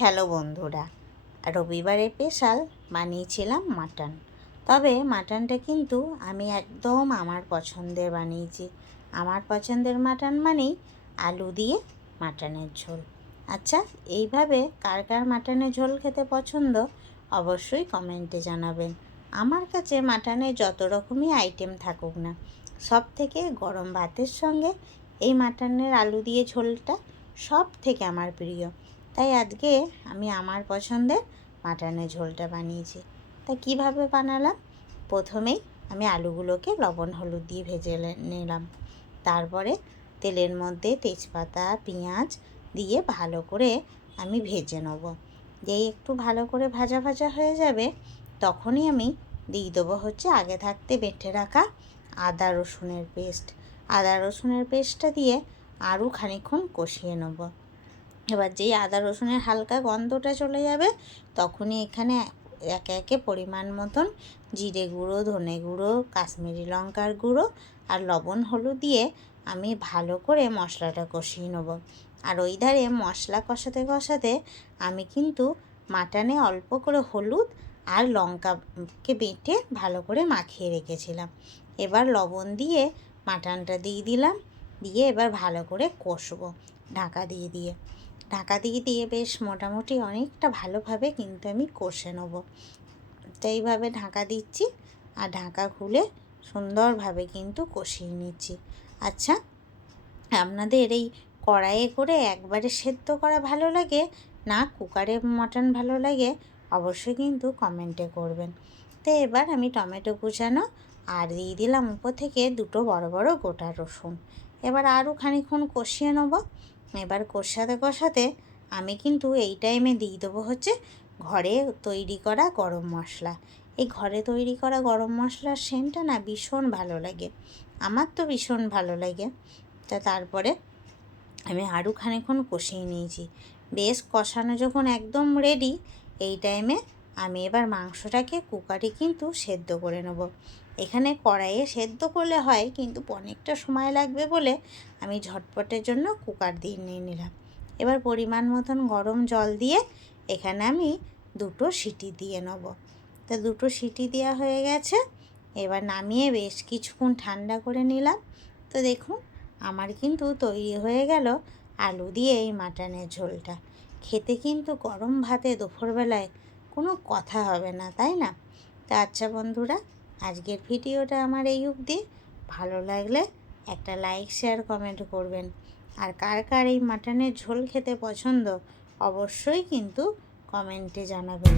Hello বন্ধুরা, রবিবারে special বানিয়েছিলাম মাটন। তবে মাটনটা কিন্তু আমি একদম আমার পছন্দের বানিয়েছি। আমার পছন্দের মাটন মানেই আলু দিয়ে মাটনের ঝোল। আচ্ছা, এইভাবে কার কার মাটনের ঝোল খেতে পছন্দ অবশ্যই কমেন্টে জানাবেন। আমার কাছে মাটনের যত রকমই আইটেম থাকুক না, সব থেকে গরম ভাতের সঙ্গে এই মাটনের আলু দিয়ে ঝোলটা সব থেকে আমার প্রিয়। তাই আজকে আমি আমার পছন্দের মাটনের ঝোলটা বানিয়েছি। তা কিভাবে বানালাম? প্রথমেই আমি আলুগুলোকে লবণ হলুদ দিয়ে ভেজে নিলাম। তারপরে তেলের মধ্যে তেজপাতা পেঁয়াজ দিয়ে ভালো করে আমি ভেজে নেব। যেই একটু ভালো করে ভাজা ভাজা হয়ে যাবে তখনই আমি দিয়ে দেবো আগে থাকতে বেটে রাখা আদা রসুনের পেস্ট। আদা রসুনের পেস্টটা দিয়ে আরও খানিকক্ষণ কষিয়ে নেব। এবার যেই আদা রসুনের হালকা গন্ধটা চলে যাবে তখনই এখানে একে একে পরিমাণ মতন জিরে গুঁড়ো, ধনে গুঁড়ো, কাশ্মীরি লঙ্কার গুঁড়ো আর লবণ হলুদ দিয়ে আমি ভালো করে মশলাটা কষিয়ে নেব। আর ওই ধারে মশলা কষাতে কষাতে আমি কিন্তু মাটনে অল্প করে হলুদ আর লঙ্কাকে বেটে ভালো করে মাখিয়ে রেখেছিলাম। এবার লবণ দিয়ে মাটনটা দিয়ে দিলাম, দিয়ে এবার ভালো করে কষবো ঢাকা দিয়ে বেশ মোটামুটি অনেকটা ভালোভাবে কিন্তু আমি কষে নেব। তো এইভাবে ঢাকা দিচ্ছি আর ঢাকা খুলে সুন্দরভাবে কিন্তু কষিয়ে নিচ্ছি। আচ্ছা, আপনাদের এই কড়াইয়ে করে একবারে সেদ্ধ করা ভালো লাগে না কুকারে মটন ভালো লাগে অবশ্যই কিন্তু কমেন্টে করবেন। তো এবার আমি টমেটো কুচানো আর দিয়ে দিলাম উপর থেকে দুটো বড় বড় গোটা রসুন। এবার আরও খানিকক্ষণ কষিয়ে নেব। এবার কষাতে কষাতে আমি কিন্তু এই টাইমে দিয়ে দেবো ঘরে তৈরি করা গরম মশলা। এই ঘরে তৈরি করা গরম মশলার সেন্টটা না ভীষণ ভালো লাগে, আমার তো ভীষণ ভালো লাগে। তারপরে আমি আরও খানিকক্ষণ কষিয়ে নিয়েছি। বেশ কষানো যখন একদম রেডি, এই টাইমে আমি এবার মাংসটাকে কুকারে কিন্তু সেদ্ধ করে নেব। এখানে কড়াইয়ে সেদ্ধ করলে হয় কিন্তু অনেকটা সময় লাগবে বলে আমি ঝটপটের জন্য কুকার দিয়ে নিয়ে নিলাম। এবার পরিমাণ মতন গরম জল দিয়ে এখানে আমি দুটো সিটি দিয়ে নেব। তা দুটো সিটি দেওয়া হয়ে গেছে। এবার নামিয়ে বেশ কিছুক্ষণ ঠান্ডা করে নিলাম। তো দেখুন আমার কিন্তু তৈরি হয়ে গেল আলু দিয়ে এই মাটনের ঝোলটা। খেতে কিন্তু গরম ভাতে দুপুরবেলায় কোনো কথা হবে না, তাই না? তা আচ্ছা বন্ধুরা, আজকের ভিডিওটা আমার এই অবধি। ভালো লাগলে একটা লাইক শেয়ার কমেন্ট করবেন। আর কার কার এই মাটনের ঝোল খেতে পছন্দ অবশ্যই কিন্তু কমেন্টে জানাবেন।